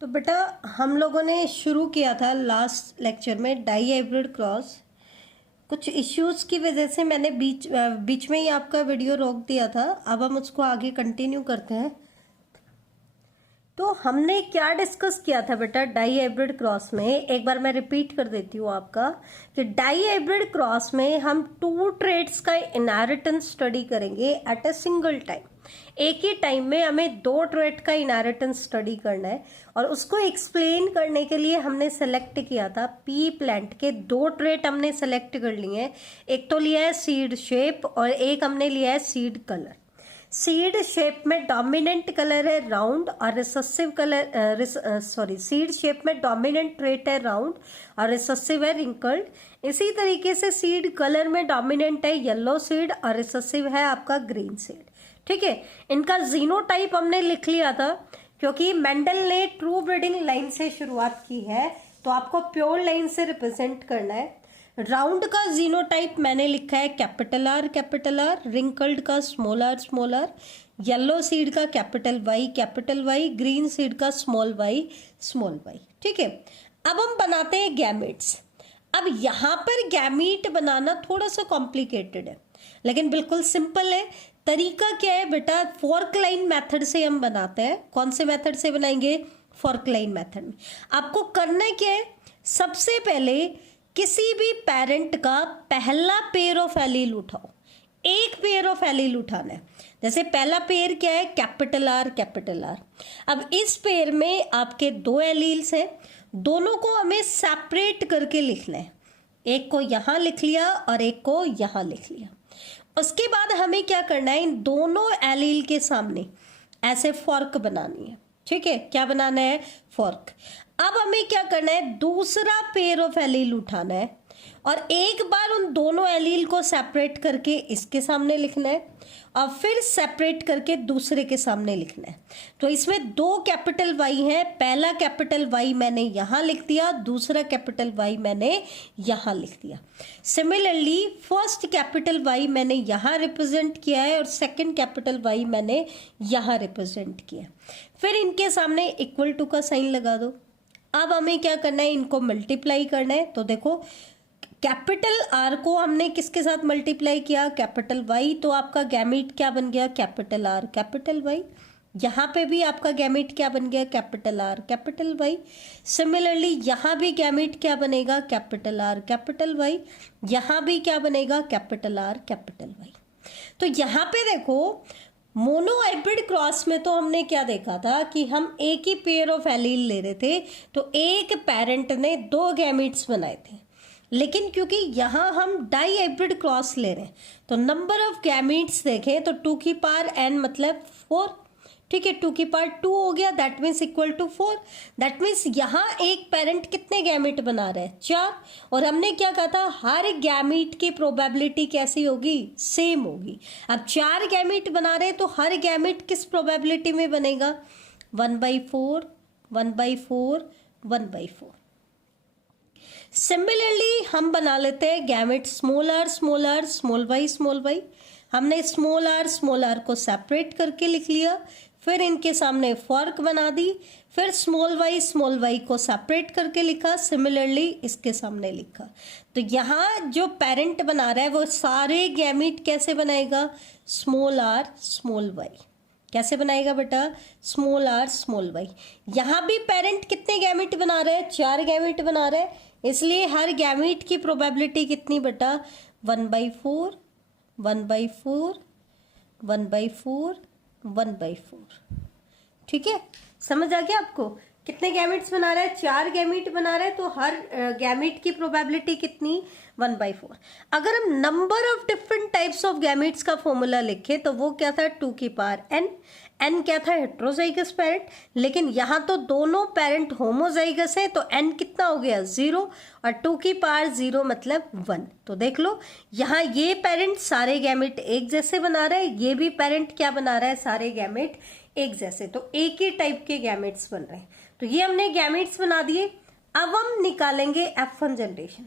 तो बेटा हम लोगों ने शुरू किया था लास्ट लेक्चर में डाई हाइब्रिड क्रॉस। कुछ इश्यूज की वजह से मैंने बीच में ही आपका वीडियो रोक दिया था। अब हम उसको आगे कंटिन्यू करते हैं। तो हमने क्या डिस्कस किया था बेटा डाई हाइब्रिड क्रॉस में, एक बार मैं रिपीट कर देती हूँ आपका कि डाई हाइब्रिड क्रॉस में हम 2 ट्रेड्स का इनहेरिटेंस स्टडी करेंगे एट अ सिंगल टाइम। एक ही टाइम में हमें 2 ट्रेड का इनहेरिटेंस स्टडी करना है और उसको एक्सप्लेन करने के लिए हमने सेलेक्ट किया था पी प्लांट के 2 ट्रेड हमने सेलेक्ट कर लिए हैं। एक तो लिया है सीड शेप और एक हमने लिया है सीड कलर। सीड शेप में डोमिनेंट कलर है राउंड और रिसेसिव कलर सीड शेप में डोमिनेंट ट्रेट है राउंड और रिसेसिव है रिंकल्ड। इसी तरीके से सीड कलर में डोमिनेंट है येलो सीड और रिसेसिव है आपका ग्रीन सीड। ठीक है, इनका जीनोटाइप हमने लिख लिया था क्योंकि मेंडल ने ट्रू ब्रीडिंग लाइन से शुरुआत की है तो आपको प्योर लाइन से रिप्रेजेंट करना है। राउंड का जीनोटाइप मैंने लिखा है कैपिटल आर, रिंकल्ड का स्मॉल आर, येलो सीड का कैपिटल वाई, ग्रीन सीड का स्मॉल वाई। ठीक है, अब हम बनाते हैं गैमेट्स। अब यहाँ पर गैमीट बनाना थोड़ा सा कॉम्प्लिकेटेड है लेकिन बिल्कुल सिंपल है। तरीका क्या है बेटा, फॉर्क लाइन मेथड से हम बनाते हैं। कौन से मेथड से बनाएंगे? फॉर्क लाइन मेथड में। आपको करना क्या है, सबसे पहले किसी भी पेरेंट का पहला पेयर ऑफ एलील उठाओ। एक पेयर ऑफ एलील उठाना है। जैसे पहला पेयर क्या है? Capital are. अब इस पेयर में आपके 2 एलील्स हैं, दोनों को हमें सेपरेट करके लिखना है। एक को यहां लिख लिया और एक को यहां लिख लिया। उसके बाद हमें क्या करना है, इन दोनों एलील के सामने ऐसे फॉर्क बनानी है। ठीक है, क्या बनाना है? फॉर्क। अब हमें क्या करना है, दूसरा पेयर ऑफ एलील उठाना है और एक बार उन दोनों एलील को सेपरेट करके इसके सामने लिखना है और फिर सेपरेट करके दूसरे के सामने लिखना है। तो इसमें 2 कैपिटल वाई हैं। पहला कैपिटल वाई मैंने यहाँ लिख दिया, दूसरा कैपिटल वाई मैंने यहाँ लिख दिया। सिमिलरली फर्स्ट कैपिटल वाई मैंने यहाँ रिप्रेजेंट किया है और सेकंड कैपिटल वाई मैंने यहाँ रिप्रेजेंट किया। फिर इनके सामने इक्वल टू का साइन लगा दो। अब हमें क्या करना है, इनको मल्टीप्लाई करना है। तो देखो कैपिटल आर को हमने किसके साथ मल्टीप्लाई किया? Capital Y. तो आपका गैमीट क्या बन गया? Capital R capital Y. यहाँ पे भी आपका गैमीट क्या बन गया? Capital R capital Y. Similarly यहाँ भी गैमीट क्या बनेगा? Capital R capital Y. यहाँ भी क्या बनेगा? Capital R capital Y. तो यहाँ पे देखो मोनो हाइब्रिड क्रॉस में तो हमने क्या देखा था कि हम एक ही पेयर ऑफ एलील ले रहे थे तो एक पेरेंट ने 2 गैमीट्स बनाए थे। लेकिन क्योंकि यहाँ हम डाई हाइब्रिड क्रॉस ले रहे हैं तो नंबर ऑफ गैमीट्स देखें तो 2 की पावर n मतलब 4। ठीक है, 2 की पावर 2 हो गया, that means equal to 4। That means यहाँ एक पेरेंट कितने गैमीट बना रहे हैं? 4। और हमने क्या कहा था, हर गैमीट की प्रोबेबिलिटी कैसी होगी? सेम होगी। अब 4 गैमीट बना रहे हैं तो हर गैमीट किस प्रोबेबिलिटी में बनेगा? 1/4 1/4 1/4। सिमिलरली हम बना लेते हैं gamete small R small Y. हमने स्मॉल आर को सेपरेट करके लिख लिया, फिर इनके सामने फॉर्क बना दी, फिर स्मॉल वाई को सेपरेट करके लिखा, सिमिलरली इसके सामने लिखा। तो यहाँ जो पेरेंट बना रहा है वो सारे गैमीट कैसे बनाएगा? Small R small Y. कैसे बनाएगा बेटा? Small R small Y. यहाँ भी पेरेंट कितने गैमीट बना रहे हैं? 4 गैमीट बना रहे हैं, इसलिए हर गैमीट की प्रोबेबिलिटी कितनी बेटा? 1/4 1/4 1/4 1/4। ठीक है, समझ आ गया आपको? कितने गैमीट्स बना रहे हैं? 4 गैमीट बना रहे हैं तो हर गैमीट की प्रोबेबिलिटी कितनी? 1/4। अगर हम number of different types of gametes का फॉर्मूला लिखे तो वो क्या था? 2 की पावर n क्या था? Heterozygous parent. लेकिन यहाँ तो दोनों पेरेंट होमोजाइगस है तो n कितना हो गया? 0 और 2 की पावर 0 मतलब 1। तो देख लो यहाँ ये पेरेंट सारे गैमेट एक जैसे बना रहा है, ये भी पेरेंट क्या बना रहा है? सारे गैमेट एक जैसे। तो एक ही टाइप के गैमेट्स बन रहे हैं। तो ये हमने गैमेट्स बना दिए। अब हम निकालेंगे F1 जनरेशन।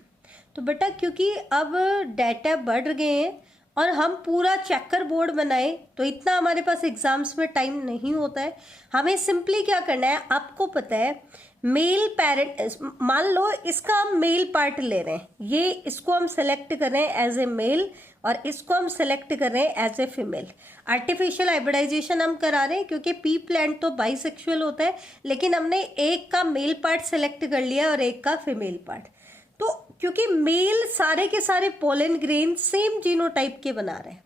तो बेटा क्योंकि अब डाटा बढ़ गए हैं और हम पूरा चेकर बोर्ड बनाए तो इतना हमारे पास एग्जाम्स में टाइम नहीं होता है। हमें सिंपली क्या करना है, आपको पता है मेल पेरेंट, मान लो इसका हम मेल पार्ट ले रहे हैं, ये इसको हम सेलेक्ट कर रहे हैं एज ए मेल और इसको हम सेलेक्ट कर रहे हैं as a female. Artificial hybridization हम करा रहे हैं क्योंकि पी प्लांट तो बाइसेक्सुअल होता है, लेकिन हमने एक का मेल पार्ट सेलेक्ट कर लिया और एक का फीमेल पार्ट। तो क्योंकि मेल सारे के सारे पोलन ग्रेन सेम जीनोटाइप के बना रहे हैं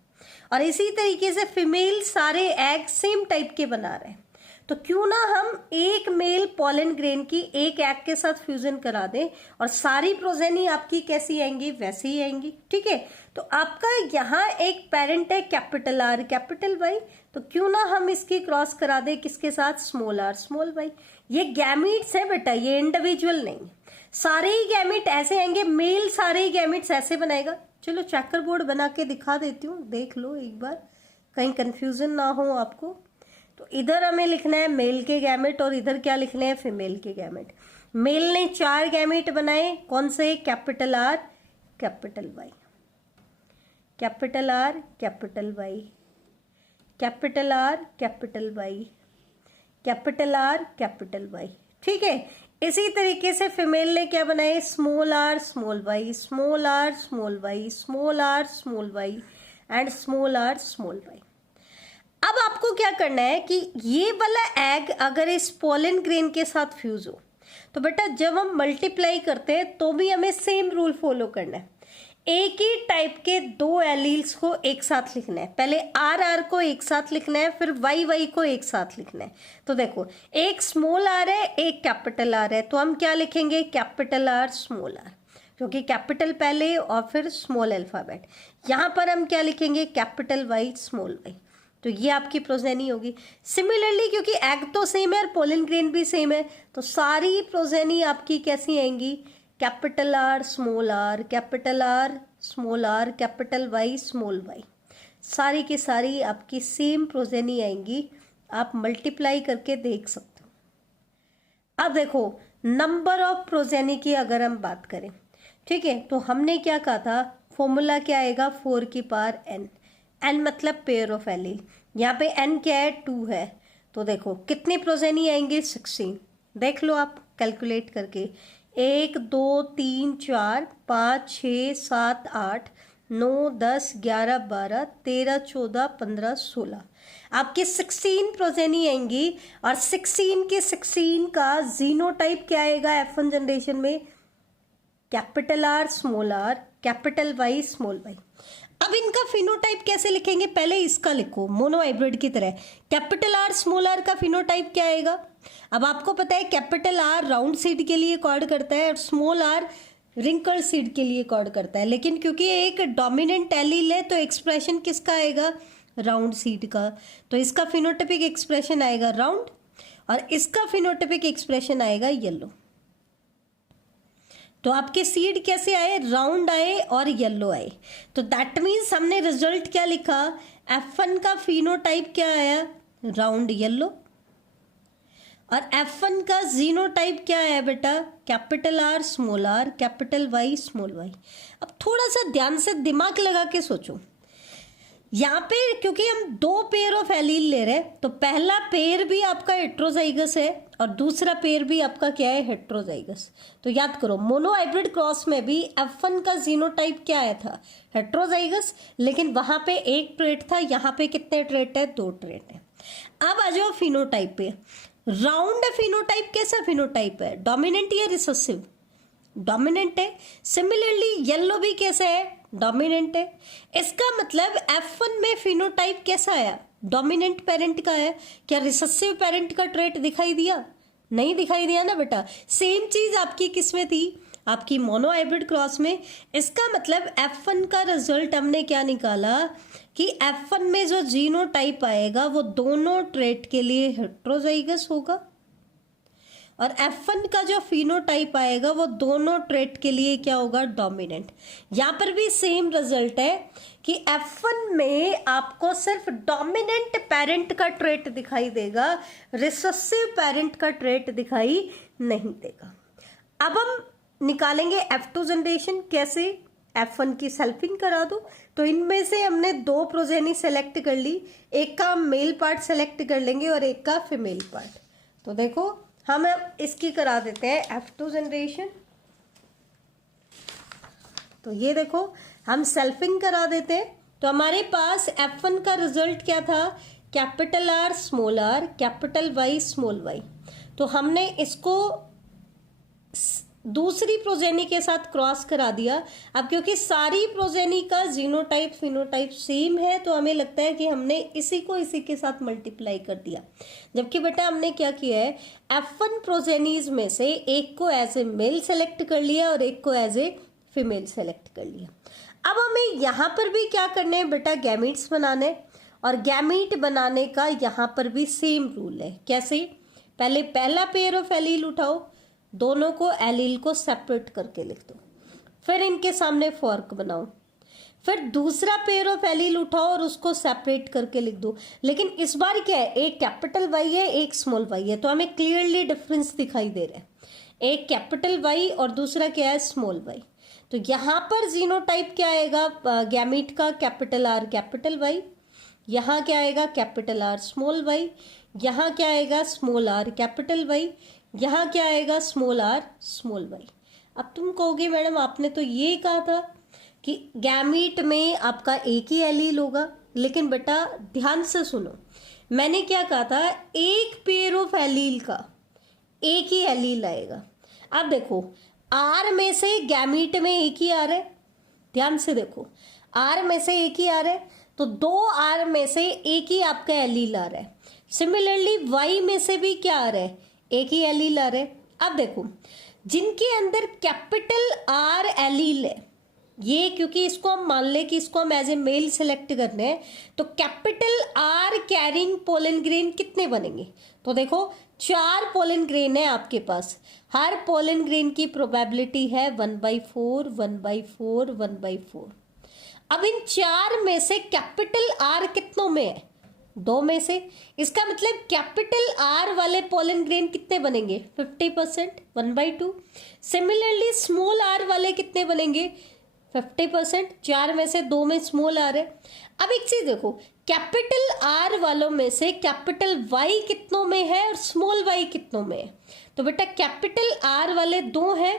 और इसी तरीके से फीमेल सारे एग सेम टाइप के बना रहे हैं, तो क्यों ना हम एक मेल पोलन ग्रेन की एक एग के साथ फ्यूजन करा दें और सारी प्रोजेनी आपकी कैसी आएंगी, वैसी ही आएंगी। ठीक है, तो आपका यहाँ एक पेरेंट है कैपिटल आर कैपिटल वाई, तो क्यों ना हम इसकी क्रॉस करा दें किसके साथ, स्मॉल आर स्मॉल वाई। ये गैमीट्स है बेटा, ये इंडिविजुअल नहीं, सारे ही गैमेट ऐसे आएंगे, मेल सारे ही गैमेट्स ऐसे बनाएगा। चलो चेकर बोर्ड बना के दिखा देती हूँ, देख लो एक बार, कहीं कंफ्यूजन ना हो आपको। तो इधर हमें लिखना है मेल के गैमेट और इधर क्या लिखने हैं, फीमेल के गैमेट। मेल ने 4 गैमेट बनाए, कौन से, capital R capital Y, capital R capital Y, capital R capital Y, capital R capital Y. ठीक है, इसी तरीके से फीमेल ने क्या बनाए, small R small Y, small R small Y, small R small Y and small R small Y. अब आपको क्या करना है कि ये वाला एग अगर इस पोलन ग्रेन के साथ फ्यूज हो तो बेटा जब हम मल्टीप्लाई करते हैं तो भी हमें सेम रूल फॉलो करना है। एक ही टाइप के 2 एलील्स को एक साथ लिखना है, पहले आर आर को एक साथ लिखना है, फिर वाई वाई को एक साथ लिखना है। तो देखो एक स्मॉल आर है, एक कैपिटल आर है, तो हम क्या लिखेंगे, कैपिटल आर स्मॉल आर, क्योंकि कैपिटल पहले और फिर स्मॉल अल्फाबेट। यहाँ पर हम क्या लिखेंगे, कैपिटल वाई स्मॉल वाई, तो ये आपकी प्रोजेनी होगी। सिमिलरली क्योंकि एग तो सेम है और पोलन ग्रेन भी सेम है, तो सारी प्रोजेनी आपकी कैसी आएंगी, capital R small R, capital R small R, capital Y small Y, सारी की सारी आपकी सेम प्रोजेनी आएंगी। आप मल्टीप्लाई करके देख सकते हो। अब देखो नंबर ऑफ प्रोजेनी की अगर हम बात करें, ठीक है, तो हमने क्या कहा था, फॉर्मूला क्या आएगा, 4 की पावर n, n मतलब पेयर ऑफ एलील, यहाँ पे n क्या है, 2 है, तो देखो कितनी प्रोजेनी आएंगे, 16। देख लो आप कैलकुलेट करके, 1 2 3 4 5 6 7 8 9 10 11 12 13 14 15 16, आपके 16 प्रोजेनी आएंगी और 16 के 16 का जीनोटाइप क्या आएगा F1 जनरेशन में, capital R small R, capital Y small Y. अब इनका फिनोटाइप कैसे लिखेंगे, पहले इसका लिखो मोनो हाइब्रिड की तरह, कैपिटल आर स्मॉल आर का फिनोटाइप क्या आएगा। अब आपको पता है कैपिटल आर राउंड सीड के लिए कोड करता है और स्मॉल आर रिंकल सीड के लिए कोड करता है, लेकिन क्योंकि एक डोमिनेंट एलील है तो एक्सप्रेशन किसका आएगा, राउंड सीड का, तो इसका फिनोटाइपिक एक्सप्रेशन आएगा राउंड और इसका फिनोटाइपिक एक्सप्रेशन आएगा येलो। तो आपके सीड कैसे आए, राउंड आए और येलो आए, तो दैट मीन्स हमने रिजल्ट क्या लिखा, F1 का फिनोटाइप क्या आया, राउंड येलो, और F1 का जीनोटाइप क्या आया बेटा, capital R small R, capital Y small Y. अब थोड़ा सा ध्यान से दिमाग लगा के सोचो, यहाँ पे क्योंकि हम 2 पेयर ऑफ एलील ले रहे हैं, तो पहला पेयर भी आपका हेट्रोजाइगस है और दूसरा पेयर भी आपका क्या है, हेट्रोजाइगस। तो याद करो मोनो हाइब्रिड क्रॉस में भी F1 का जीनोटाइप क्या आया था, हेट्रोजाइगस, लेकिन वहां पे एक ट्रेट था, यहाँ पे कितने ट्रेट है, 2 ट्रेट है। अब आ जाओ फिनोटाइप पे, राउंड फिनोटाइप कैसा फिनोटाइप है, डोमिनेंट या रिसेसिव, डोमिनेंट है। सिमिलरली येलो भी कैसा है, डोमिनेंट है। इसका मतलब F1 में फिनोटाइप कैसा आया, डोमिनेंट पेरेंट का है। क्या रिसेसिव पेरेंट का ट्रेट दिखाई दिया, नहीं दिखाई दिया ना बेटा। सेम चीज आपकी किस में थी, आपकी मोनो हाइब्रिड क्रॉस में। इसका मतलब F1 का रिजल्ट हमने क्या निकाला कि F1 में जो जीनोटाइप आएगा वो दोनों ट्रेट के लिए हेट्रोजाइगस होगा और F1 का जो फिनोटाइप आएगा वो दोनों ट्रेट के लिए क्या होगा, डोमिनेंट। यहाँ पर भी सेम रिजल्ट है कि F1 में आपको सिर्फ डोमिनेंट पेरेंट का ट्रेट दिखाई देगा, रिसेसिव पेरेंट का ट्रेट दिखाई नहीं देगा। अब हम निकालेंगे F2 जनरेशन, कैसे, F1 की सेल्फिंग करा दो। तो इनमें से हमने 2 प्रोजेनी सेलेक्ट कर ली, एक का मेल पार्ट सेलेक्ट कर लेंगे और एक का फीमेल पार्ट। तो देखो हम इसकी करा देते हैं F2 जनरेशन। तो ये देखो हम सेल्फिंग करा देते हैं। तो हमारे पास F1 का रिजल्ट क्या था, capital R small r capital Y small y। तो हमने इसको दूसरी प्रोजेनी के साथ क्रॉस करा दिया। अब क्योंकि सारी प्रोजेनी का जीनोटाइप फिनोटाइप सेम है तो हमें लगता है कि हमने इसी को इसी के साथ मल्टीप्लाई कर दिया, जबकि बेटा हमने क्या किया है, F1 प्रोजेनीज में से एक को एज ए मेल सेलेक्ट कर लिया और एक को एज ए फीमेल सेलेक्ट कर लिया। अब हमें यहाँ पर भी क्या करने हैं बेटा, गैमीट्स बनाने, और गैमीट बनाने का यहाँ पर भी सेम रूल है। कैसे, पहले पहला पेयर ऑफ एलील उठाओ, दोनों को एलील को सेपरेट करके लिख दो, फिर इनके सामने फॉर्क बनाओ, फिर दूसरा पेयर ऑफ एलील उठाओ और उसको सेपरेट करके लिख दो। लेकिन इस बार क्या है, एक कैपिटल वाई है एक स्मॉल वाई है, तो हमें क्लियरली डिफरेंस दिखाई दे रहा है, एक कैपिटल वाई और दूसरा क्या है, स्मॉल वाई। तो यहाँ पर जीनोटाइप क्या आएगा गैमीट का, कैपिटल आर कैपिटल वाई, यहाँ क्या आएगा कैपिटल आर स्मॉल वाई, यहाँ क्या आएगा स्मॉल आर कैपिटल वाई, यहाँ क्या आएगा स्मॉल आर स्मॉल वाई। अब तुम कहोगे मैडम आपने तो ये कहा था कि गैमीट में आपका एक ही एलील होगा, लेकिन बेटा ध्यान से सुनो, मैंने क्या कहा था, एक पेयर ऑफ एलील का एक ही एलील आएगा। अब देखो आर में से गैमीट में एक ही आ रहा है, ध्यान से देखो आर में से एक ही आ रहा है, तो 2 आर में से एक ही आपका एलील आ रहा है। सिमिलरली वाई में से भी क्या आ रहा है, एक ही एलील आ रहा है। अब देखो जिनके अंदर कैपिटल आर एलील है, ये क्योंकि इसको हम मान ले कि इसको हम एज ए मेल सेलेक्ट करने हैं, तो capital are carrying pollen grain कितने बनेंगे, तो देखो 4 पोलन ग्रेन है आपके पास, हर पोलन ग्रेन की प्रोबेबिलिटी है 1/4 1/4 1/4। अब इन 4 में से कैपिटल आर कितनों में है, 2 में से, इसका मतलब कैपिटल आर वाले पोलन ग्रेन कितने बनेंगे 50% 1/2। सिमिलरली स्मॉल आर वाले कितने बनेंगे 50%, 4 में से 2 में स्मॉल आर है। अब एक चीज देखो, कैपिटल आर वालों में से कैपिटल वाई कितनों में है और स्मॉल वाई कितनों में है, तो बेटा कैपिटल आर वाले 2 हैं,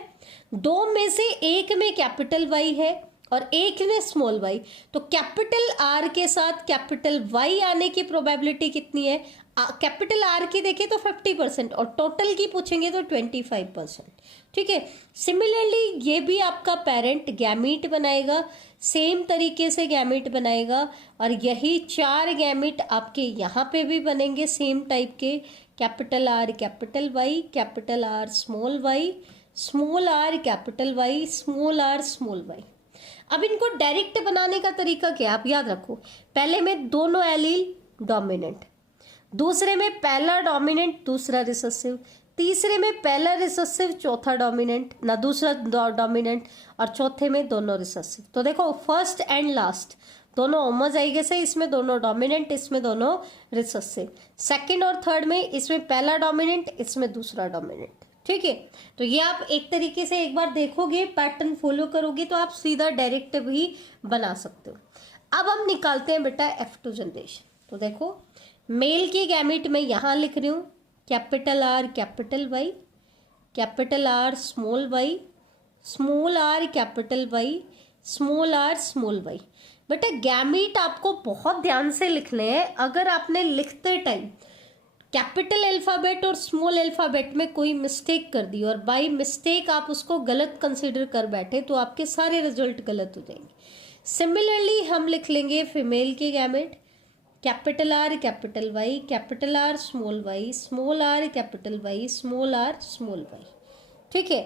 2 में से एक में कैपिटल वाई है और एक में स्मॉल वाई, तो कैपिटल आर के साथ कैपिटल वाई आने की प्रोबेबिलिटी कितनी है, कैपिटल आर की देखें तो 50% और टोटल की पूछेंगे तो 25%। ठीक है, सिमिलरली ये भी आपका पेरेंट गैमीट बनाएगा, सेम तरीके से गैमीट बनाएगा, और यही 4 गैमीट आपके यहाँ पे भी बनेंगे सेम टाइप के, capital R capital Y, capital R small Y, small R capital Y, small R small Y. अब इनको डायरेक्ट बनाने का तरीका क्या, आप याद रखो, पहले में दोनों एलील डोमिनेंट, दूसरे में पहला डोमिनेंट दूसरा रिसेसिव, तीसरे में पहला रिसेसिव चौथा डोमिनेंट ना दूसरा डोमिनेंट, और चौथे में दोनों रिसेसिव। तो देखो फर्स्ट एंड लास्ट दोनों होमोजाइगस है, इसमें दोनों डोमिनेंट इसमें दोनों रिसेसिव, सेकंड और थर्ड में इसमें पहला डोमिनेंट इसमें दूसरा डोमिनेंट। ठीक है, तो ये आप एक तरीके से एक बार देखोगे, पैटर्न फॉलो करोगे तो आप सीधा डायरेक्ट भी बना सकते हो। अब हम निकालते हैं बेटा F2 जनरेशन। तो देखो मेल की गैमीट में यहाँ लिख रही हूँ capital R capital Y, capital R small Y, small R capital Y, small R small Y. बेटा गैमीट आपको बहुत ध्यान से लिखने हैं, अगर आपने लिखते टाइम कैपिटल अल्फ़ाबेट और स्मॉल अल्फ़ाबेट में कोई मिस्टेक कर दी और बाय मिस्टेक आप उसको गलत कंसिडर कर बैठे तो आपके सारे रिजल्ट गलत हो जाएंगे। सिमिलरली हम लिख लेंगे फीमेल की gamete capital R capital Y, capital R small Y, small R capital Y, small R small Y. ठीक है,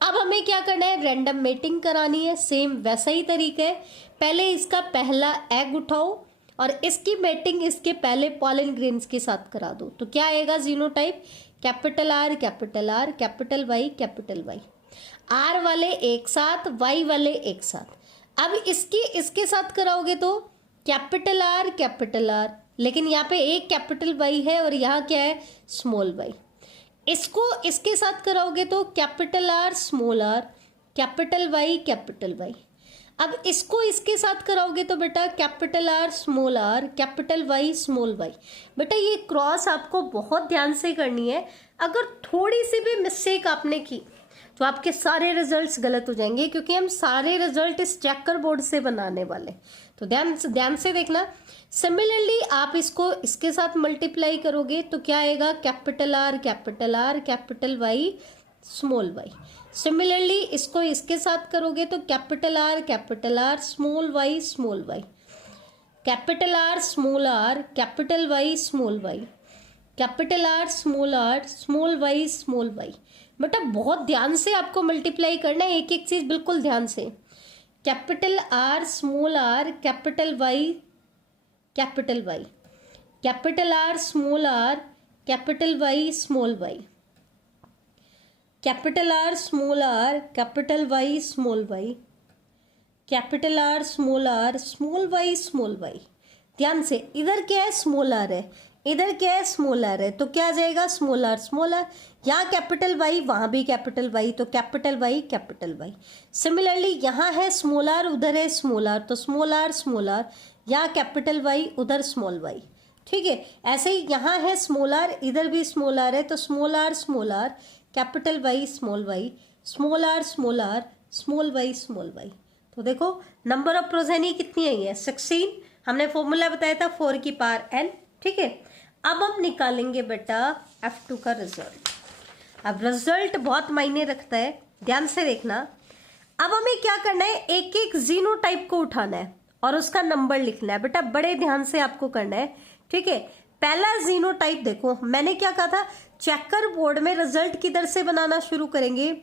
अब हमें क्या करना है, रैंडम मेटिंग करानी है, सेम वैसा ही तरीका है। पहले इसका पहला एग उठाओ और इसकी मेटिंग इसके पहले पॉलन ग्रेन्स के साथ करा दो, तो क्या आएगा genotype capital R capital Y capital Y, R वाले एक साथ वाई वाले एक साथ। अब इसके साथ कराओगे तो कैपिटल आर, लेकिन यहाँ पे एक कैपिटल वाई है और यहाँ क्या है स्मॉल वाई। इसको इसके साथ कराओगे तो capital R small R capital Y capital Y. अब इसको इसके साथ कराओगे तो बेटा capital R, capital Y, small Y. बेटा ये क्रॉस आपको बहुत ध्यान से करनी है। अगर थोड़ी सी भी मिस्टेक आपने की तो आपके सारे रिजल्ट्स गलत हो जाएंगे, क्योंकि हम सारे रिजल्ट इस चेकर बोर्ड से बनाने वाले। तो ध्यान से देखना। सिमिलरली आप इसको इसके साथ मल्टीप्लाई करोगे तो क्या आएगा, capital R, capital Y, small Y. Similarly इसको इसके साथ करोगे तो capital R, small Y, capital R, capital Y, small Y, capital R, small Y. बेटा बहुत ध्यान से आपको मल्टीप्लाई करना है, एक एक चीज बिल्कुल ध्यान से। Capital R, capital Y, capital Y, capital R, capital Y, small Y, capital R, capital Y, small Y, capital R, small Y. ध्यान से, इधर क्या है, स्मॉल आर है, इधर क्या है, स्मॉल आर है, तो क्या आ जाएगा, स्मॉल आर। यहाँ कैपिटल वाई, वहां भी कैपिटल वाई, तो कैपिटल वाई। सिमिलरली यहाँ है स्मॉल आर, उधर है स्मॉल आर, तो स्मॉल आर, यहाँ कैपिटल वाई, उधर स्मॉल वाई। ठीक है, ऐसे ही यहाँ है स्मॉल आर, इधर भी स्मॉल आर है, तो small R, capital Y, small R, small Y. तो देखो नंबर ऑफ प्रोजेनी कितनी आई है, 16। हमने फॉर्मूला बताया था 4 की पावर n। ठीक है, अब हम निकालेंगे बेटा F2 का रिजल्ट। अब रिजल्ट बहुत मायने रखता है, ध्यान से देखना। अब हमें क्या करना है, एक एक जीनोटाइप को उठाना है और उसका नंबर लिखना है। बेटा बड़े ध्यान से आपको करना है। ठीक है, पहला जीनोटाइप देखो, मैंने क्या कहा था, चेकर बोर्ड में रिजल्ट किधर से बनाना शुरू करेंगे।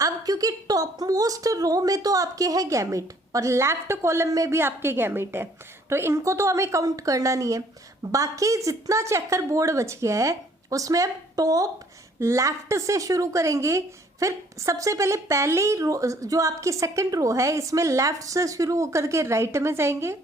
अब क्योंकि टॉप मोस्ट रो में तो आपके है गैमेट और लेफ्ट कॉलम में भी आपके गैमेट है, तो इनको तो हमें काउंट करना नहीं है। बाकी जितना चेकर बोर्ड बच गया है उसमें हम टॉप लेफ्ट से शुरू करेंगे। फिर सबसे पहले पहली रो जो आपकी सेकंड रो है, इसमें लेफ्ट से शुरू होकर के राइट में जाएंगे।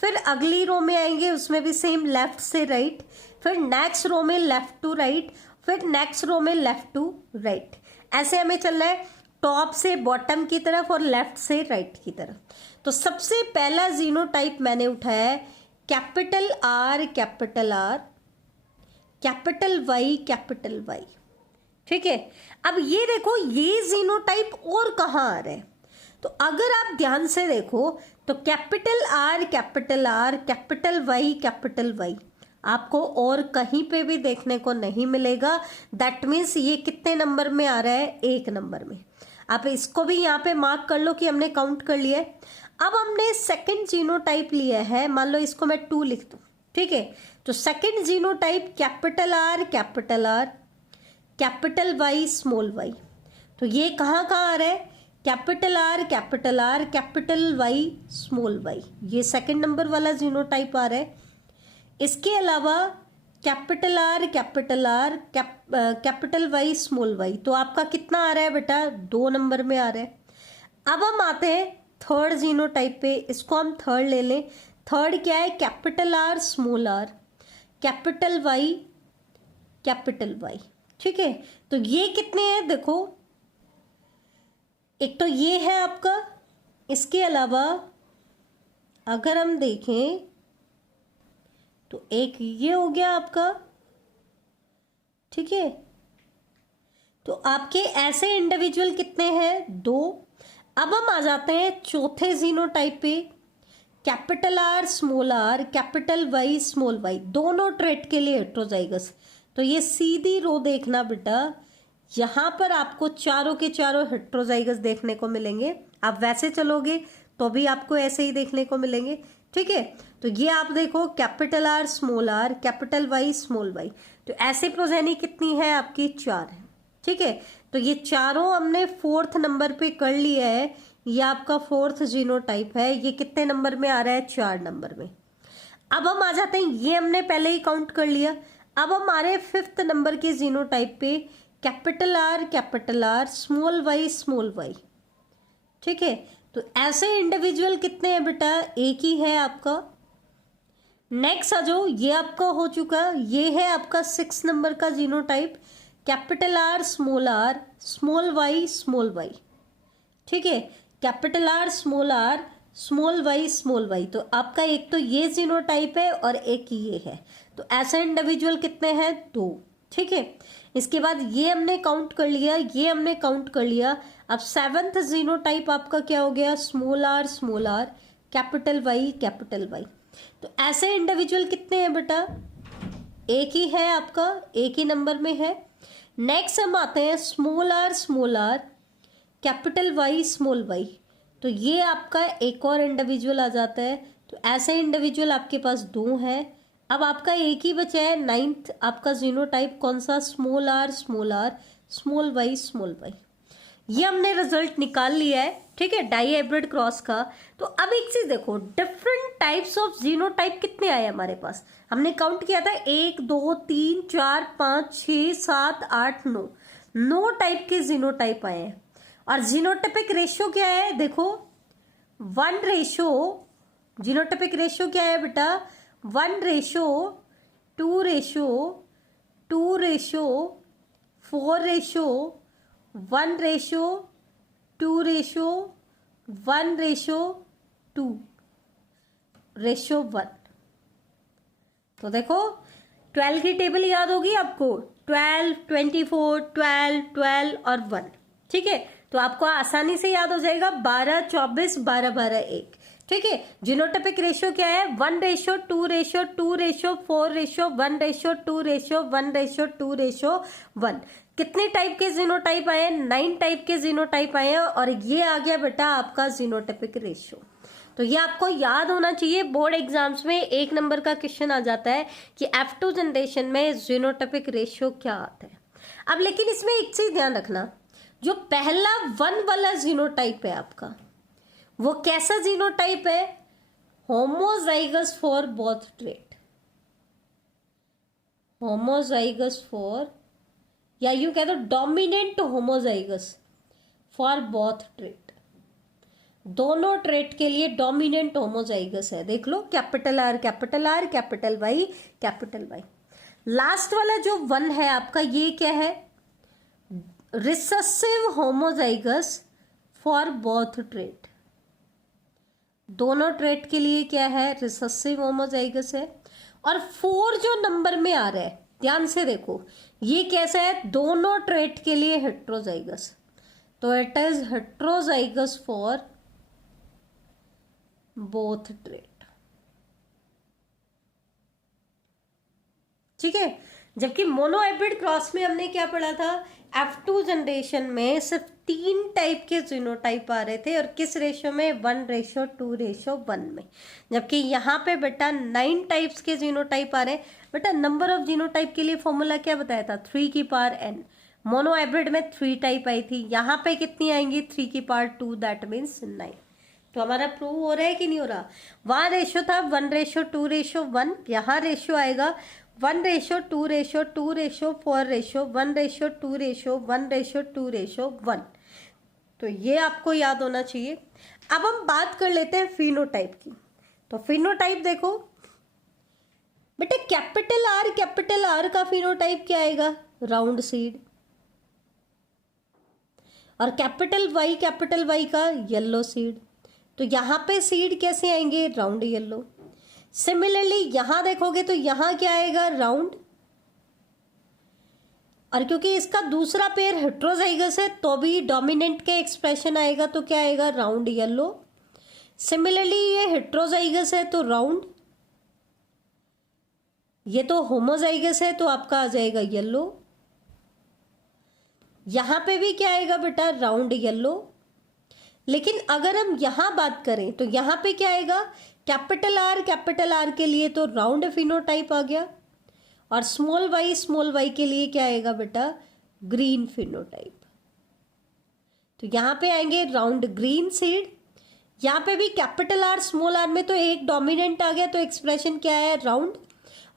फिर अगली रो में आएंगे, उसमें भी सेम लेफ्ट से राइट। फिर नेक्स्ट रो में लेफ्ट टू राइट, फिर नेक्स्ट रो में लेफ्ट टू राइट। ऐसे हमें चलना है टॉप से बॉटम की तरफ और लेफ्ट से राइट की तरफ। तो सबसे पहला जीनोटाइप मैंने उठाया है कैपिटल आर, कैपिटल वाई। ठीक है, अब ये देखो ये जीनोटाइप और कहाँ आ रहा है, तो अगर आप ध्यान से देखो तो कैपिटल आर, कैपिटल वाई आपको और कहीं पे भी देखने को नहीं मिलेगा। दैट मीन्स ये कितने नंबर में आ रहा है, 1 नंबर में। आप इसको भी यहाँ पे मार्क कर लो कि हमने काउंट कर लिया है। अब हमने सेकंड जीनोटाइप लिया है, मान लो इसको मैं 2 लिख दूं। ठीक है, तो second genotype capital R, capital Y, small Y. तो ये कहाँ आ रहा है, capital R, capital Y, small Y. ये सेकंड नंबर वाला जीनोटाइप आ रहा है। इसके अलावा capital R, capital Y, small Y, तो आपका कितना आ रहा है बेटा, 2 नंबर में आ रहा है। अब हम आते हैं थर्ड जीनोटाइप पे, इसको हम थर्ड ले लें। थर्ड क्या है, कैपिटल आर, कैपिटल वाई। ठीक है, तो ये कितने हैं देखो, एक तो ये है आपका, इसके अलावा अगर हम देखें तो एक ये हो गया आपका। ठीक है, तो आपके ऐसे इंडिविजुअल कितने हैं, 2। अब हम आ जाते हैं चौथे जीनोटाइप पे, capital R, capital Y, small Y, दोनों ट्रेट के लिए हेट्रोजाइगस। तो ये सीधी रो देखना बेटा, यहाँ पर आपको चारों के चारों हेट्रोजाइगस देखने को मिलेंगे। आप वैसे चलोगे तो भी आपको ऐसे ही देखने को मिलेंगे। ठीक है, तो ये आप देखो capital R, capital Y, small Y. तो ऐसे प्रोजेनी कितनी है आपकी, 4 है। ठीक है, तो ये चारों हमने 4th नंबर पे कर लिया है। ये आपका 4th जीनोटाइप है। ये कितने नंबर में आ रहा है, 4 नंबर में। अब हम आ जाते हैं, ये हमने पहले ही काउंट कर लिया। अब हम आ रहे हैं 5th नंबर के जीनोटाइप पे, कैपिटल आर, स्मॉल वाई। ठीक है, तो ऐसे इंडिविजुअल कितने हैं बेटा, एक ही है आपका। नेक्स्ट आ जाओ, ये आपका हो चुका, ये है आपका 6 नंबर का genotype, capital R, small Y. ठीक है, कैपिटल आर, स्मॉल वाई। तो आपका एक तो ये जीनोटाइप है और एक ये है, तो ऐसे इंडिविजुअल कितने हैं? 2। ठीक है, इसके बाद ये हमने काउंट कर लिया, ये हमने काउंट कर लिया। अब 7th जीनोटाइप आपका क्या हो गया? Small R, capital Y. तो ऐसे इंडिविजुअल कितने हैं बेटा? एक ही है आपका, एक ही नंबर में है। नेक्स्ट हम आते हैं small R, capital Y, small Y. तो ये आपका एक और इंडिविजुअल आ जाता है। तो ऐसे इंडिविजुअल आपके पास 2 हैं। अब आपका एक ही बचा है 9th आपका जीनोटाइप, कौन सा? Small R, small Y. ये हमने रिजल्ट निकाल लिया है, ठीक है, डाई हाइब्रिड क्रॉस का। तो अब एक चीज देखो, डिफरेंट टाइप्स ऑफ जीनोटाइप कितने आए हमारे पास? हमने काउंट किया था 1 2 3 4 5 6 7 8 9 टाइप के जीनोटाइप आए हैं। और जीनोटाइपिक रेशियो क्या है? देखो 1 रेशियो, जीनोटाइपिक रेशियो क्या है बेटा? 1 ratio 2 ratio 2 ratio 4 ratio 1 ratio 2 ratio 1 ratio 2 ratio 1। तो देखो 12 की टेबल याद होगी आपको, 12 24 12 12 और 1। ठीक है, तो आपको आसानी से याद हो जाएगा 12 24 12 12 1। ठीक है, जीनोटाइपिक रेशियो क्या है? 1 ratio 2 ratio 2 ratio 4 ratio 1 ratio 2 ratio 1 ratio 2 ratio 1। कितने टाइप के जीनोटाइप आए? 9 टाइप के जीनोटाइप आए हैं। और ये आ गया बेटा आपका जीनोटाइपिक रेशियो। तो ये आपको याद होना चाहिए, बोर्ड एग्जाम्स में 1 नंबर का क्वेश्चन आ जाता है कि F2 जनरेशन में जीनोटाइपिक रेशियो क्या आता है। अब लेकिन इसमें एक चीज ध्यान रखना, जो पहला 1 वाला जीनोटाइप है आपका, वो कैसा जीनोटाइप है? Homozygous for both trait, homozygous for, या यूं कह दो dominant homozygous for both trait. दोनों ट्रेट के लिए डोमिनेंट होमोजाइगस है। देख लो, capital R, capital Y. Last वाला जो 1 है आपका, ये क्या है? Recessive homozygous for both trait. दोनों ट्रेट के लिए क्या है? रिसेसिव होमोजाइगस है। और 4 जो नंबर में आ रहा है, ध्यान से देखो, ये कैसा है? दोनों ट्रेट के लिए हेट्रोजाइगस। तो it is heterozygous for both trait. ठीक है, जबकि मोनोहाइब्रिड क्रॉस में हमने क्या पढ़ा था? F2 जनरेशन में सिर्फ 3 टाइप के जीनोटाइप आ रहे थे, और किस रेशियो में? 1 रेशियो 2 रेशियो 1 में। जबकि यहाँ पे बेटा 9 टाइप्स के जीनोटाइप आ रहे हैं। बेटा नंबर ऑफ जीनोटाइप के लिए फॉर्मूला क्या बताया था? 3 की पावर n। मोनोहाइब्रिड में 3 टाइप आई थी, यहाँ पे कितनी आएंगी? 3 की पावर 2, दैट मीन्स 9। तो हमारा प्रूव हो रहा है कि नहीं हो रहा? वहां रेशियो था 1 रेशियो 2 रेशियो 1, यहाँ रेशियो आएगा 1 ratio 2 ratio 2 ratio 4 ratio 1 ratio 2 ratio 1 ratio 2 ratio 1। तो ये आपको याद होना चाहिए। अब हम बात कर लेते हैं फिनोटाइप की। तो फिनोटाइप देखो बेटा, कैपिटल आर का फिनोटाइप क्या आएगा? Round seed. और कैपिटल वाई का येलो सीड। तो यहां पे सीड कैसे आएंगे? Round yellow. सिमिलरली यहां देखोगे तो यहां क्या आएगा? राउंड। और क्योंकि इसका दूसरा पेयर हेट्रोजाइगस है, तो भी डोमिनेंट के एक्सप्रेशन आएगा, तो क्या आएगा? Round yellow. सिमिलरली ये हेट्रोजाइगस है तो राउंड, ये तो होमोजाइगस है तो आपका आ जाएगा येलो। यहां पे भी क्या आएगा बेटा? Round yellow. लेकिन अगर हम यहां बात करें तो यहां पे क्या आएगा? कैपिटल आर के लिए तो राउंड फिनोटाइप आ गया, और स्मॉल वाई के लिए क्या आएगा बेटा? Green phenotype. तो यहां पे आएंगे राउंड ग्रीन सीड। यहां पे भी कैपिटल आर स्मॉल आर में तो एक डोमिनेंट आ गया, तो एक्सप्रेशन क्या है? राउंड।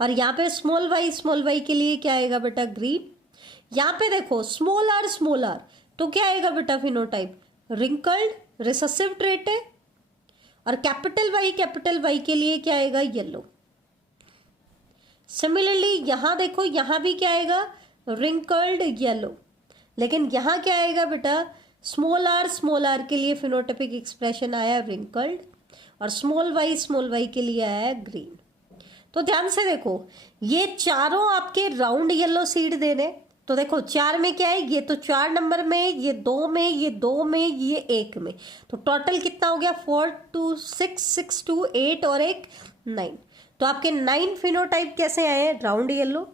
और यहाँ पे स्मॉल वाई के लिए क्या आएगा बेटा? ग्रीन। यहाँ पे देखो स्मॉल आर तो क्या आएगा बेटा? फिनोटाइप रिंकल्ड, रिसेसिव ट्रेट है। और कैपिटल वाई के लिए क्या आएगा? येलो। सिमिलरली यहां देखो, यहां भी क्या आएगा? Wrinkled yellow. लेकिन यहां क्या आएगा बेटा? स्मॉल आर के लिए फिनोटाइपिक एक्सप्रेशन आया रिंकल्ड, और स्मॉल वाई के लिए आया ग्रीन। तो ध्यान से देखो, ये चारों आपके राउंड येलो सीड दे रहे। तो देखो 4 में क्या है, ये तो 4 नंबर में, ये 2 में, ये 2 में, ये 1 में, तो टोटल कितना हो गया 4 2 6 6 2 8 और 1 9। तो आपके 9 फिनोटाइप कैसे आए हैं, राउंड येलो।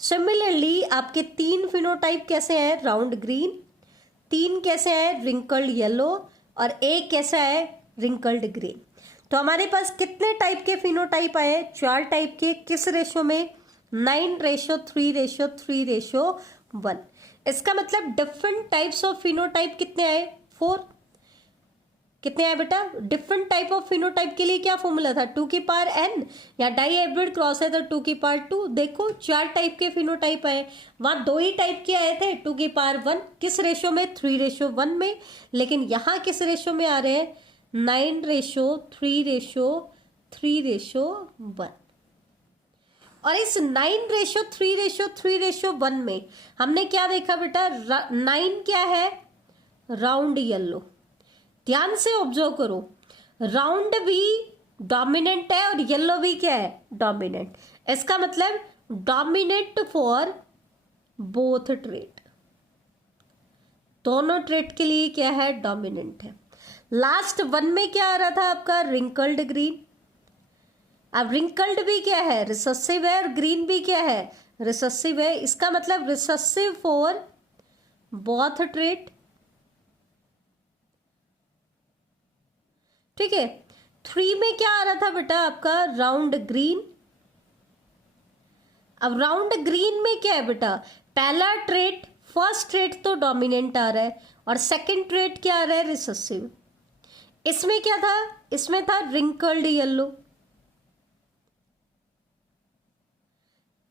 सिमिलरली आपके 3 फिनोटाइप कैसे आए, राउंड ग्रीन, 3 कैसे आए, रिंकल्ड येलो, और 1 कैसा है, रिंकल्ड ग्रीन। तो हमारे पास कितने टाइप के फिनोटाइप आए, 4 टाइप के। किस रेशो में, 9:3:3:1। इसका मतलब डिफरेंट टाइप्स ऑफ फिनोटाइप कितने आए, 4। कितने आए बेटा, डिफरेंट टाइप ऑफ फिनोटाइप के लिए क्या फॉर्मूला था, 2 की पावर n, या डाई हाइब्रिड क्रॉस है तो 2 की पावर 2। देखो 4 टाइप के फिनोटाइप आए, वहां 2 ही टाइप के आए थे, 2 की पावर 1। किस रेशो में, 3:1 में। लेकिन यहां किस रेशो में आ रहे हैं, 9:3:3:1। और इस 9:3:3:1 में हमने क्या देखा बेटा, 9 क्या है, राउंड येलो। ध्यान से ऑब्जर्व करो, राउंड भी डोमिनेंट है और येलो भी क्या है, डोमिनेंट। इसका मतलब डोमिनेंट फॉर बोथ ट्रेट, दोनों ट्रेट के लिए क्या है, डोमिनेंट है। लास्ट 1 में क्या आ रहा था आपका, रिंकल्ड ग्रीन। अब रिंकल्ड भी क्या है, रिसेसिव है, और ग्रीन भी क्या है, रिसेसिव है। इसका मतलब रिसेसिव फॉर बोथ ट्रेट, ठीक है। 3 में क्या आ रहा था बेटा आपका, राउंड ग्रीन। अब राउंड ग्रीन में क्या है बेटा, पहला ट्रेट, फर्स्ट ट्रेट तो डोमिनेंट आ रहा है, और सेकंड ट्रेट क्या आ रहा है, रिसेसिव। इसमें क्या था, इसमें था रिंकल्ड येलो।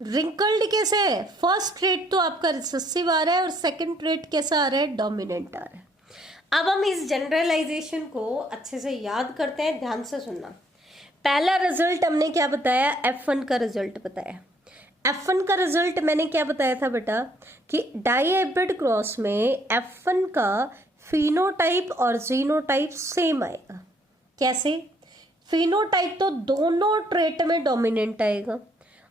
रिंकल्ड कैसे है, फर्स्ट ट्रेट तो आपका रिसेसिव आ रहा है, और सेकंड ट्रेट कैसा आ रहा है, डोमिनेंट आ रहा है। अब हम इस जनरलाइजेशन को अच्छे से याद करते हैं, ध्यान से सुनना। पहला रिजल्ट हमने क्या बताया, F1 का रिजल्ट बताया। F1 का रिजल्ट मैंने क्या बताया था बेटा, कि डाई हाइब्रिड क्रॉस में F1 का फिनोटाइप और जीनोटाइप सेम आएगा। कैसे, फिनोटाइप तो दोनों ट्रेट में डोमिनेंट आएगा,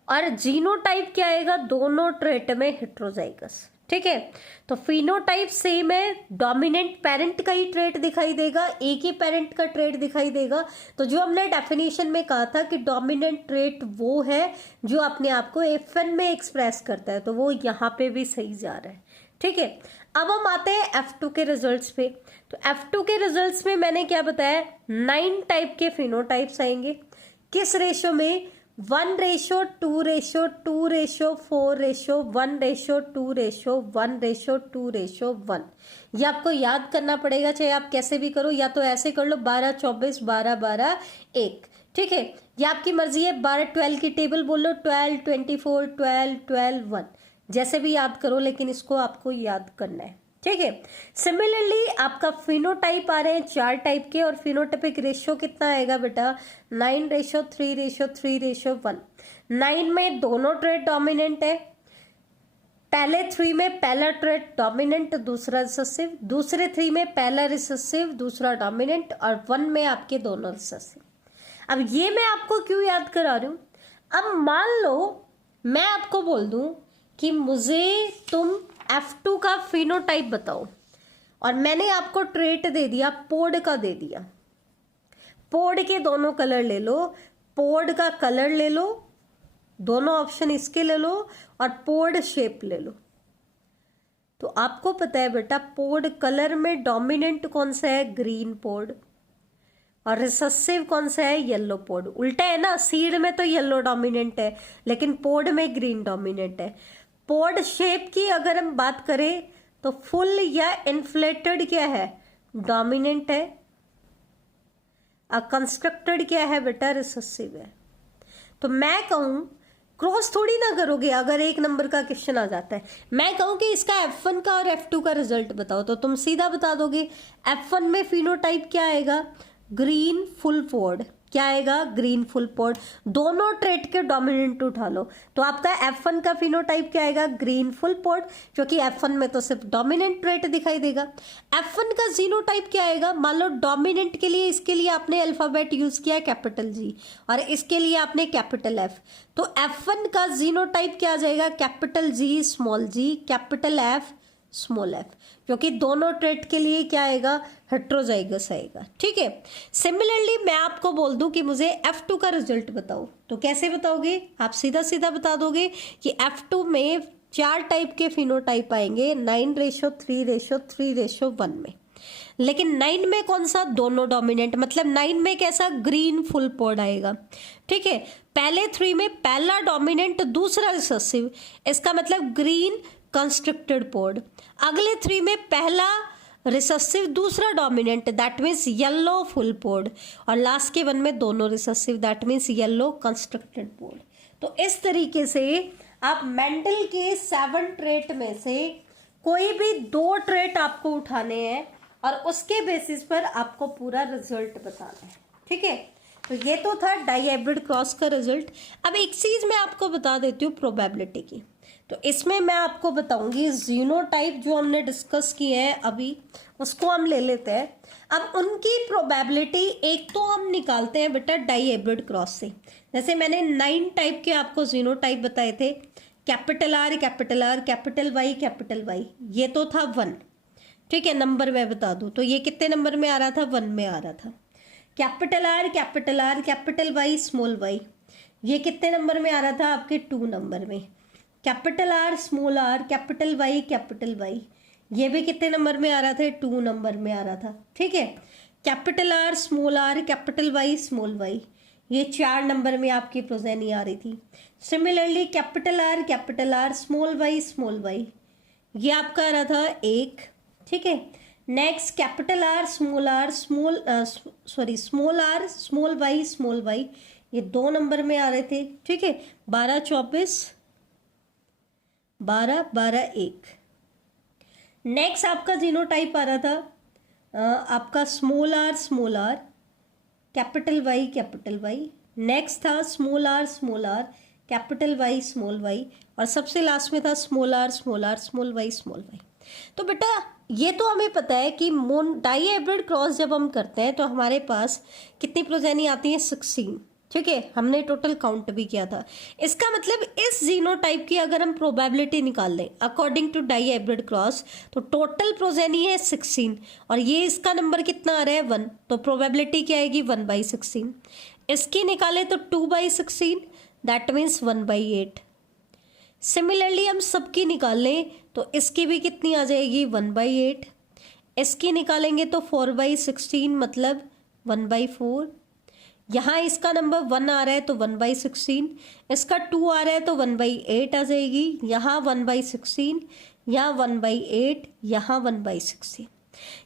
और जीनोटाइप क्या आएगा, दोनों ट्रेट में हेट्रोजाइगस, ठीक है। तो फिनोटाइप सेम है, डोमिनेंट पेरेंट का ही ट्रेट दिखाई देगा, एक ही पेरेंट का ट्रेट दिखाई देगा। तो जो हमने डेफिनेशन में कहा था कि डोमिनेंट ट्रेट वो है जो अपने आप को F1 में एक्सप्रेस करता है, तो वो यहाँ पे भी सही जा रहा है, ठीक है। अब हम आते हैं F2 के रिजल्ट्स पे। तो F2 के रिजल्ट्स में मैंने क्या बताया, 9 टाइप के फिनोटाइप्स आएंगे। किस रेशो में, 1:2:2:4:1:2:1:1। ये आपको याद करना पड़ेगा, चाहे आप कैसे भी करो, या तो ऐसे कर लो 12 24 12 12 1, ठीक है। ये आपकी मर्जी है, 12 12 की टेबल बोलो, 12 24 12 12 1, जैसे भी याद करो, लेकिन इसको आपको याद करना है, ठीक है। सिमिलरली आपका फिनोटाइप आ रहे हैं 4 टाइप के, और फिनोटाइपिक रेशियो कितना आएगा बेटा, 9:3:3:1। 9 में दोनों ट्रेट डोमिनेंट है, पहले 3 में पहला ट्रेट डोमिनेंट, दूसरा रिसेसिव, दूसरे 3 में पहला रिसेसिव, दूसरा डोमिनेंट, और 1 में आपके दोनों रिसेसिव। अब ये मैं आपको क्यों याद करा रही हूं, अब मान लो मैं आपको बोल दूं कि मुझे तुम F2 का फिनोटाइप बताओ, और मैंने आपको ट्रेट दे दिया, पोड का दे दिया। पोड के दोनों कलर ले लो, पोड का कलर ले लो, दोनों ऑप्शन इसके ले लो, और पोड शेप ले लो। तो आपको पता है बेटा, पोड कलर में डोमिनेंट कौन सा है, ग्रीन पोड, और रिसेसिव कौन सा है, येलो पोड। उल्टा है ना, सीड में तो येलो डोमिनेंट है, लेकिन पोड में ग्रीन डोमिनेंट है। पोड शेप की अगर हम बात करें तो फुल या इन्फ्लेटेड क्या है, डोमिनेंट है, कंस्ट्रक्टेड क्या है बेटा, रिसेसिव है। तो मैं कहूं, क्रॉस थोड़ी ना करोगे अगर 1 नंबर का क्वेश्चन आ जाता है, मैं कहूं कि इसका F1 का और F2 का रिजल्ट बताओ, तो तुम सीधा बता दोगे। F1 में फिनोटाइप क्या आएगा, ग्रीन फुल पोड, क्या आएगा, ग्रीन फुल पॉड। दोनों ट्रेट के डोमिनेंट उठा लो तो आपका F1 का फिनोटाइप क्या आएगा, ग्रीन फुल पॉड, क्योंकि F1 में तो सिर्फ डोमिनेंट ट्रेट दिखाई देगा। F1 का जीनोटाइप क्या आएगा, मान लो डोमिनेंट के लिए इसके लिए आपने अल्फाबेट यूज किया कैपिटल G और इसके लिए आपने कैपिटल F, तो F1 का जीनोटाइप क्या आ जाएगा, capital G small g, capital F small f, क्योंकि दोनों ट्रेट के लिए क्या आएगा, हेट्रोजाइगस आएगा। ठीक है, सिमिलरली मैं आपको बोल दूं कि मुझे F2 का रिजल्ट बताओ, तो कैसे बताओगे, आप सीधा सीधा बता दोगे कि F2 में 4 टाइप के फिनोटाइप आएंगे, 9:3:3:1 में। लेकिन 9 में कौन सा, दोनों डोमिनेंट, मतलब 9 में कैसा, ग्रीन फुल पॉड आएगा। ठीक है, पहले 3 में पहला डोमिनेंट दूसरा रिसेसिव, इसका मतलब ग्रीन कंस्ट्रक्टेड पॉड। अगले 3 में पहला रिसेसिव दूसरा dominant, that means yellow full pod, और लास्ट के 1 में दोनों recessive, that means yellow constructed pod. तो इस तरीके से आप मेंडल के 7 ट्रेट में से कोई भी 2 ट्रेट आपको उठाने हैं और उसके बेसिस पर आपको पूरा रिजल्ट बताना है। ठीक है, तो ये तो था डाई हाइब्रिड क्रॉस का रिजल्ट। अब एक चीज मैं आपको बता देती हूँ प्रोबेबिलिटी की, तो इसमें मैं आपको बताऊंगी जीनोटाइप जो हमने डिस्कस किए हैं अभी, उसको हम ले लेते हैं। अब उनकी प्रोबेबिलिटी एक तो हम निकालते हैं बेटा डाई हाइब्रिड क्रॉस से। जैसे मैंने 9 टाइप के आपको जीनोटाइप बताए थे, capital R capital R capital Y, ये तो था 1। ठीक है, नंबर मैं बता दूं तो ये कितने नंबर में आ रहा था, 1 में आ रहा था। Capital R capital Y small y, ये कितने नंबर में आ रहा था, आपके 2 नंबर में। Capital R small r capital Y, ये भी कितने नंबर में आ रहा था, 2 नंबर में आ रहा था। ठीक है, capital R small r capital Y small y, ये 4 नंबर में आपकी प्रोजेनी आ रही थी। Similarly capital R small y, ये आपका आ रहा था 1। ठीक है, next capital R small r small y, ये 2 नंबर में आ रहे थे। ठीक है, 12 24 12 12 1। नेक्स्ट आपका जीनोटाइप आ रहा था आपका small r capital Y, next था small r capital Y small y, और सबसे लास्ट में था स्मॉल r स्मॉल y। तो बेटा ये तो हमें पता है कि डाई हाइब्रिड क्रॉस जब हम करते हैं तो हमारे पास कितनी प्रोजेनी आती है, 16। ठीक है, हमने टोटल काउंट भी किया था। इसका मतलब इस जीनोटाइप की अगर हम प्रोबेबिलिटी निकाल लें according to dihybrid cross, तो टोटल प्रोजेनी है 16 और ये इसका नंबर कितना आ रहा है, 1, तो प्रोबेबिलिटी क्या आएगी, 1/16। इसकी निकाले तो 2/16, दैट मीन्स 1/8। सिमिलरली हम सबकी निकाल लें तो इसकी भी कितनी आ जाएगी, 1/8। इसकी निकालेंगे तो 4/16 मतलब 1/4। यहाँ इसका नंबर 1 आ रहा है तो 1/16, इसका 2 आ रहा है तो 1/8 आ जाएगी। यहाँ 1/16, यहाँ 1/8, यहाँ 1/16।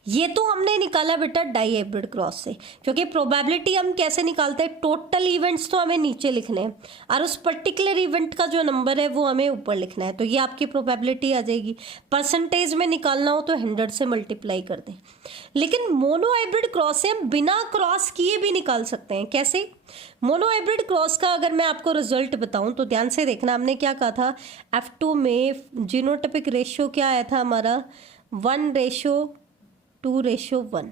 ये तो हमने निकाला बेटा डाई हाइब्रिड क्रॉस से, क्योंकि प्रोबेबिलिटी हम कैसे निकालते हैं, टोटल इवेंट्स तो हमें नीचे लिखने हैं और उस पर्टिकुलर इवेंट का जो नंबर है वो हमें ऊपर लिखना है, तो ये आपकी प्रोबेबिलिटी आ जाएगी। परसेंटेज में निकालना हो तो 100 से मल्टीप्लाई कर दें। लेकिन मोनो हाइब्रिड क्रॉस से हम बिना क्रॉस किए भी निकाल सकते हैं। कैसे, मोनो हाइब्रिड क्रॉस का अगर मैं आपको रिजल्ट बताऊं तो ध्यान से देखना, हमने क्या कहा था, F2 में जीनोटाइपिक रेशियो क्या आया था हमारा, 1:2:1।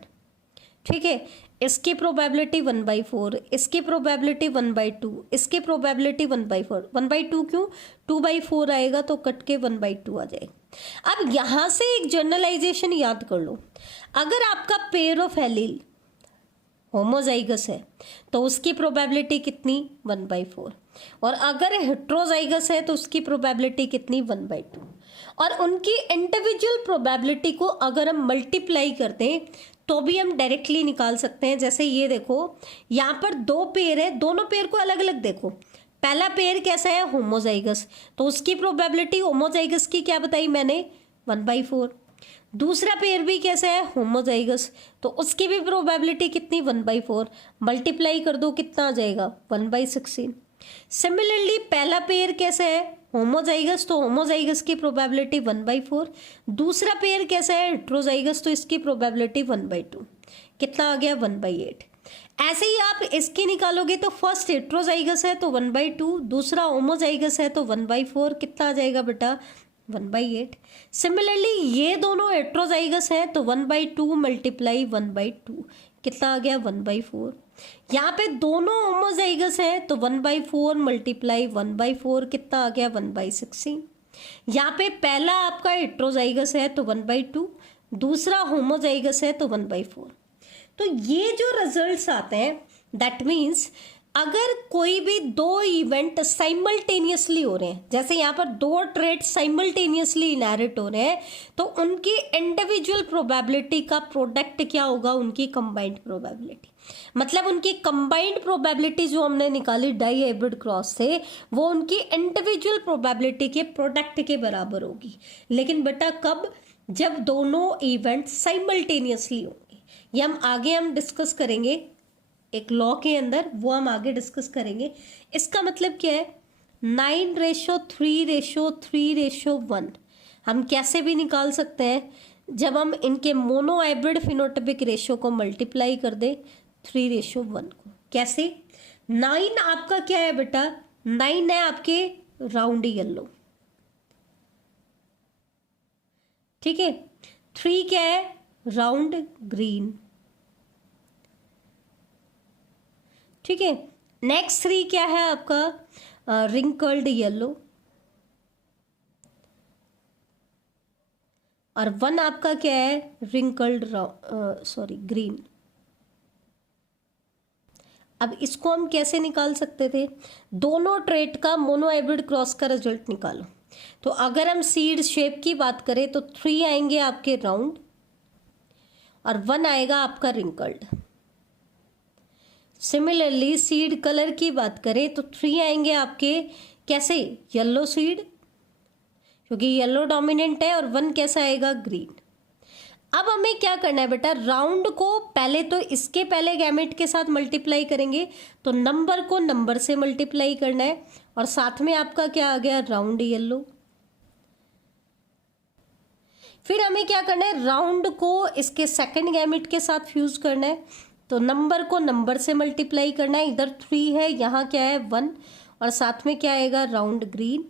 ठीक है, इसकी प्रोबेबिलिटी 1/4, इसकी प्रोबेबिलिटी 1/2, इसकी प्रोबेबिलिटी 1/4। 1/2 क्यों, 2/4 आएगा तो कट के 1/2 आ जाएगा। अब यहां से एक जनरलाइजेशन याद कर लो, अगर आपका पेयर ऑफ एलील होमोजाइगस है तो उसकी प्रोबेबिलिटी कितनी, 1/4, और अगर हेट्रोजाइगस है तो उसकी प्रोबेबिलिटी कितनी, 1/2। और उनकी इंडिविजुअल प्रोबेबिलिटी को अगर हम मल्टीप्लाई करते हैं तो भी हम डायरेक्टली निकाल सकते हैं। जैसे ये देखो, यहाँ पर 2 पेयर है, दोनों पेयर को अलग अलग देखो। पहला पेयर कैसा है, होमोजाइगस, तो उसकी प्रोबेबिलिटी होमोजाइगस की क्या बताई मैंने, 1/4। दूसरा पेयर भी कैसा है, होमोजाइगस, तो उसकी भी प्रोबेबिलिटी कितनी, 1/4। मल्टीप्लाई कर दो, कितना आ जाएगा, 1/16। सिमिलरली पहला पेयर कैसा है, होमोजाइगस, तो होमोजाइगस की प्रोबेबिलिटी 1/4। दूसरा पेयर कैसा है, हेट्रोजाइगस, तो इसकी प्रोबेबिलिटी 1/2। कितना आ गया, 1/8। ऐसे ही आप इसकी निकालोगे तो फर्स्ट हेट्रोजाइगस है तो 1/2, दूसरा होमोजाइगस है तो 1/4, कितना आ जाएगा बेटा 1/8। सिमिलरली ये दोनों हेट्रोजाइगस हैं तो 1/2 मल्टीप्लाई 1/2 कितना आ गया 1/4। यहाँ पे दोनों होमोजाइगस हैं तो 1/4 मल्टीप्लाई 1/4 कितना आ गया 1/16। यहाँ पे पहला आपका हेट्रोजाइगस है तो 1/2, दूसरा होमोजाइगस है तो 1/4। तो ये जो रिजल्ट्स आते हैं दैट मीन्स अगर कोई भी दो इवेंट साइमल्टेनियसली हो रहे हैं, जैसे यहाँ पर दो ट्रेड साइमल्टेनियसली इनहेरिट हो रहे हैं, तो उनकी इंडिविजुअल प्रोबेबिलिटी का प्रोडक्ट क्या होगा, उनकी कंबाइंड प्रोबेबिलिटी। मतलब उनकी कंबाइंड प्रोबेबिलिटी जो हमने निकाली डाई हाइब्रिड क्रॉस से, वो उनकी इंडिविजुअल प्रोबेबिलिटी के प्रोडक्ट के बराबर होगी। लेकिन बेटा कब, जब दोनों इवेंट साइमल्टेनियसली होंगे। ये हम आगे डिस्कस करेंगे एक लॉ के अंदर, वो हम आगे डिस्कस करेंगे। इसका मतलब क्या है, 9:3:3:1 हम कैसे भी निकाल सकते हैं जब हम इनके मोनो हाइब्रिड फिनोटाइपिक रेशियो को मल्टीप्लाई कर दे 3:1 को। कैसे, 9 आपका क्या है बेटा, 9 है आपके राउंड येलो, ठीक है। 3 क्या है, राउंड ग्रीन, ठीक है। नेक्स्ट 3 क्या है आपका, रिंकल्ड येलो, और 1 आपका क्या है, रिंकल्ड ग्रीन। अब इसको हम कैसे निकाल सकते थे, दोनों ट्रेट का मोनो हाइब्रिड क्रॉस का रिजल्ट निकालो। तो अगर हम सीड शेप की बात करें तो 3 आएंगे आपके राउंड और 1 आएगा आपका रिंकल्ड। सिमिलरली सीड कलर की बात करें तो 3 आएंगे आपके कैसे, येलो सीड, क्योंकि येलो डोमिनेंट है, और 1 कैसा आएगा, ग्रीन। अब हमें क्या करना है बेटा, राउंड को पहले तो इसके पहले गैमेट के साथ मल्टीप्लाई करेंगे, तो नंबर को नंबर से मल्टीप्लाई करना है, और साथ में आपका क्या आ गया, राउंड येलो। फिर हमें क्या करना है, राउंड को इसके सेकंड गैमेट के साथ फ्यूज करना है, तो नंबर को नंबर से मल्टीप्लाई करना है। इधर 3 है, यहाँ क्या है 1, और साथ में क्या आएगा, राउंड ग्रीन।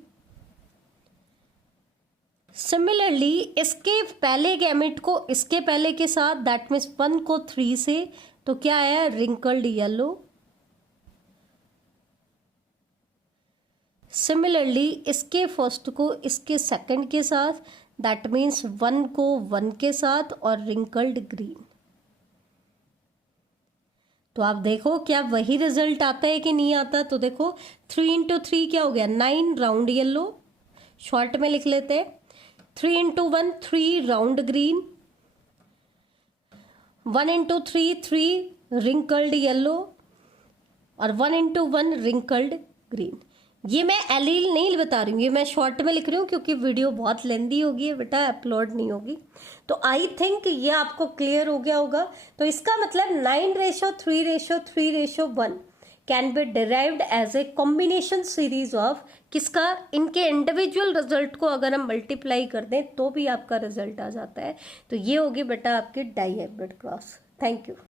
सिमिलरली इसके पहले गैमेट को इसके पहले के साथ, दैट मीन्स 1 को 3 से, तो क्या आया, रिंकल्ड येलो। सिमिलरली इसके फर्स्ट को इसके सेकंड के साथ, दैट मीन्स 1 को 1 के साथ, और रिंकल्ड ग्रीन। तो आप देखो क्या वही रिजल्ट आता है कि नहीं आता। तो देखो 3 × 3 क्या हो गया, 9 राउंड येलो, शॉर्ट में लिख लेते हैं। 3 × 1 3 राउंड ग्रीन, 1 × 3 3 रिंकल्ड येलो, और 1 × 1 रिंकल्ड ग्रीन। ये मैं एलील नहीं बता रही हूँ, ये मैं शॉर्ट में लिख रही हूँ क्योंकि वीडियो बहुत लेंदी होगी बेटा, अपलोड नहीं होगी। तो आई थिंक ये आपको क्लियर हो गया होगा। तो इसका मतलब 9:3:3:1 can be derived as a combination series of किसका, इनके इंडिविजुअल रिजल्ट को अगर हम मल्टीप्लाई कर दें तो भी आपका रिजल्ट आ जाता है। तो ये होगी बेटा आपकी dihybrid cross. Thank you.